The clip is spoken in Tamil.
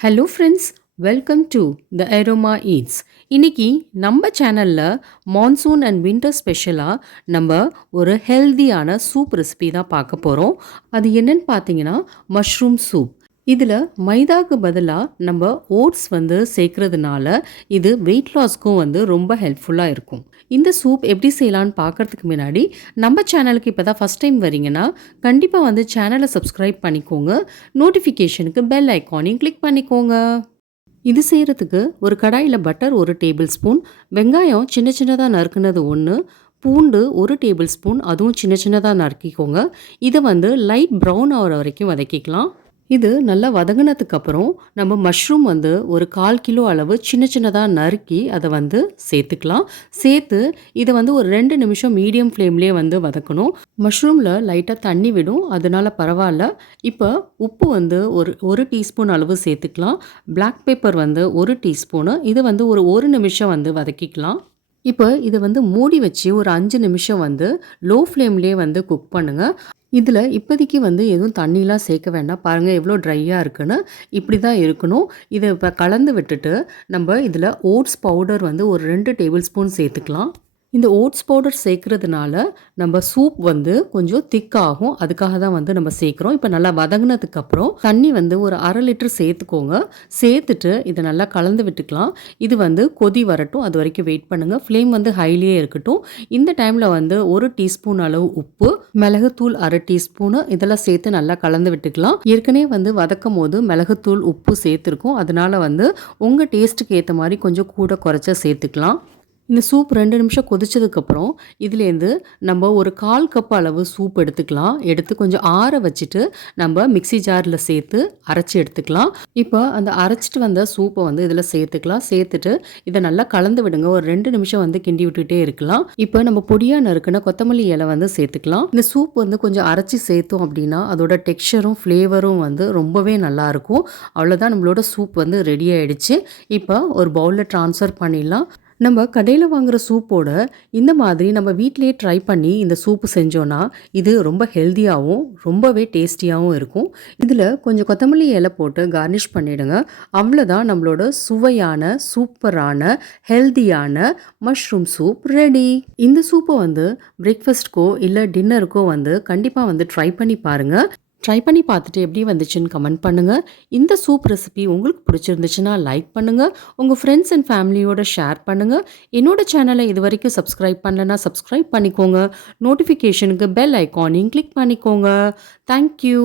Hello friends, welcome to the Aroma Eats. இன்னைக்கு நம்ம சேனலில் மான்சூன் அண்ட் வின்டர் ஸ்பெஷலாக நம்ம ஒரு ஹெல்தியான சூப் ரெசிபி தான் பார்க்க போகிறோம். அது என்னன்னு பார்த்தீங்கன்னா மஷ்ரூம் சூப். இதில் மைதாக்கு பதிலாக நம்ம ஓட்ஸ் சேர்க்கறதுனால இது வெயிட் லாஸ்க்கும் ரொம்ப ஹெல்ப்ஃபுல்லாக இருக்கும். இந்த சூப் எப்படி செய்யலான்னு பார்க்கறதுக்கு முன்னாடி நம்ம சேனலுக்கு இப்போ தான் ஃபஸ்ட் டைம் வரீங்கன்னா கண்டிப்பாக சேனலை சப்ஸ்கிரைப் பண்ணிக்கோங்க. நோட்டிஃபிகேஷனுக்கு பெல் ஐக்கானையும் கிளிக் பண்ணிக்கோங்க. இது செய்கிறதுக்கு ஒரு கடாயில் பட்டர் 1 டேபிள் ஸ்பூன், வெங்காயம் சின்ன சின்னதாக நறுக்குனது 1, பூண்டு 1 டேபிள் ஸ்பூன், அதுவும் சின்ன சின்னதாக நறுக்கிக்கோங்க. இதை லைட் ப்ரௌன் ஆகிற வரைக்கும் வதக்கிக்கலாம். இது நல்லா வதங்கினதுக்கப்புறம் நம்ம மஷ்ரூம் ஒரு 1/4 கிலோ அளவு சின்ன சின்னதாக நறுக்கி அதை சேர்த்துக்கலாம். சேர்த்து இதை ஒரு 2 நிமிஷம் மீடியம் ஃப்ளேம்லேயே வதக்கணும். மஷ்ரூமில் லைட்டாக தண்ணி விடும், அதனால பரவாயில்ல. இப்போ உப்பு ஒரு டீஸ்பூன் அளவு சேர்த்துக்கலாம். Black pepper 1 teaspoon. இதை ஒரு 1 நிமிஷம் வதக்கிக்கலாம். இப்போ இதை மூடி வச்சு ஒரு 5 நிமிஷம் லோ ஃப்ளேம்லேயே குக் பண்ணுங்கள். இதில் இப்போதைக்கு எதுவும் தண்ணிலாம் சேர்க்க வேண்டாம். பாருங்கள் எவ்வளோ ட்ரையாக இருக்குன்னு. இப்படி தான் இருக்கணும். இதை இப்போ கலந்து விட்டுட்டு நம்ம இதில் ஓட்ஸ் பவுடர் ஒரு 2 டேபிள் ஸ்பூன் சேர்த்துக்கலாம். இந்த ஓட்ஸ் பவுடர் சேர்க்கறதுனால நம்ம சூப் கொஞ்சம் திக்காகும். அதுக்காக தான் நம்ம சேர்க்குறோம். இப்போ நல்லா வதங்கினதுக்கப்புறம் தண்ணி ஒரு 1/2 லிட்டர் சேர்த்துக்கோங்க. சேர்த்துட்டு இதை நல்லா கலந்து விட்டுக்கலாம். இது கொதி வரட்டும், அது வரைக்கும் வெயிட் பண்ணுங்கள். ஃப்ளேம் ஹைலியே இருக்கட்டும். இந்த டைமில் 1 டீஸ்பூன் அளவு உப்பு, மிளகுத்தூள் 1/2 டீஸ்பூனு இதெல்லாம் சேர்த்து நல்லா கலந்து விட்டுக்கலாம். ஏற்கனவே வதக்கும் போது மிளகுத்தூள் உப்பு சேர்த்துருக்கோம். அதனால உங்கள் டேஸ்ட்டுக்கு ஏற்ற மாதிரி கொஞ்சம் கூட குறைச்சா சேர்த்துக்கலாம். இந்த சூப் 2 நிமிஷம் கொதிச்சதுக்கப்புறம் இதுலேருந்து நம்ம ஒரு 1/4 கப் அளவு சூப் எடுத்துக்கலாம். எடுத்து கொஞ்சம் ஆற வச்சுட்டு நம்ம மிக்ஸி ஜாரில் சேர்த்து அரைச்சி எடுத்துக்கலாம். இப்போ அந்த அரைச்சிட்டு வந்த சூப்பை இதில் சேர்த்துக்கலாம். சேர்த்துட்டு இதை நல்லா கலந்து விடுங்க. ஒரு 2 நிமிஷம் கிண்டி விட்டுகிட்டே இருக்கலாம். இப்போ நம்ம பொடியாக நறுக்குன கொத்தமல்லி இலை சேர்த்துக்கலாம். இந்த சூப் கொஞ்சம் அரைச்சி சேர்த்தோம் அப்படின்னா அதோட டெக்ஸ்சரும் ஃப்ளேவரும் ரொம்பவே நல்லாயிருக்கும். அவ்வளோதான், நம்மளோட சூப் ரெடி ஆகிடுச்சு. இப்போ ஒரு பவுலில் ட்ரான்ஸ்ஃபர் பண்ணிடலாம். நம்ம கடையில் வாங்குகிற சூப்போட இந்த மாதிரி நம்ம வீட்டிலேயே ட்ரை பண்ணி இந்த சூப்பு செஞ்சோன்னா இது ரொம்ப ஹெல்த்தியாகவும் ரொம்பவே டேஸ்டியாகவும் இருக்கும். இதில் கொஞ்சம் கொத்தமல்லி இலை போட்டு கார்னிஷ் பண்ணிவிடுங்க. அவ்வளோதான், நம்மளோட சுவையான சூப்பரான ஹெல்த்தியான மஷ்ரூம் சூப் ரெடி. இந்த சூப்பை பிரேக்ஃபாஸ்ட்க்கோ இல்லை டின்னருக்கோ கண்டிப்பாக ட்ரை பண்ணி பாருங்கள். ட்ரை பண்ணி பார்த்துட்டு எப்படி வந்துச்சுன்னு கமெண்ட் பண்ணுங்கள். இந்த சூப் ரெசிபி உங்களுக்கு பிடிச்சிருந்துச்சுன்னா லைக் பண்ணுங்கள். உங்கள் ஃப்ரெண்ட்ஸ் அண்ட் ஃபேமிலியோட ஷேர் பண்ணுங்கள். என்னோடய சேனலை இது வரைக்கும் சப்ஸ்கிரைப் பண்ணலைன்னா சப்ஸ்கிரைப் பண்ணிக்கோங்க. நோட்டிஃபிகேஷனுக்கு பெல் ஐக்கானையும் கிளிக் பண்ணிக்கோங்க. தேங்க்யூ.